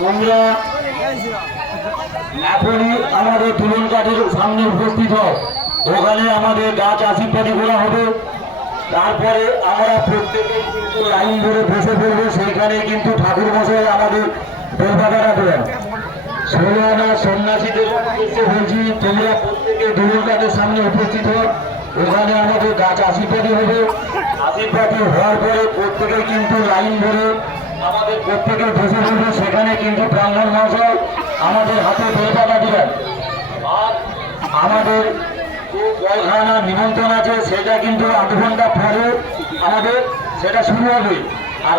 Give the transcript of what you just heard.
তোমরা এখনই আমাদের তুলন কাঠের সামনে উপস্থিত হও। ওখানে আমাদের গাছ আশীর্বাদী করা হবে। তারপরে আমরা প্রত্যেকে কিন্তু লাইন ধরে বসে পড়বো। সেইখানে কিন্তু ঠাকুর মশাই আমাদের বেলপাতাটা দেবেন। ষোলোনা সন্ন্যাসীদের উদ্দেশ্যে বলছি, তোমরা প্রত্যেকে তুলন কাঠের সামনে উপস্থিত হও। ওখানে আমাদের গাছ আশীর্বাদী হবে। আশীর্বাদী হওয়ার পরে প্রত্যেকে কিন্তু লাইন ধরে আমাদের প্রত্যেকে বসে পড়বে। সেখানে কিন্তু ব্রাহ্মণ মহাশয় আমাদের হাতে বেলপাতা দিবেন। আর আমাদের জলখানা নিমন্ত্রণ আছে, সেটা কিন্তু আধ ঘন্টা পরে আমাদের সেটা শুরু হবে। আর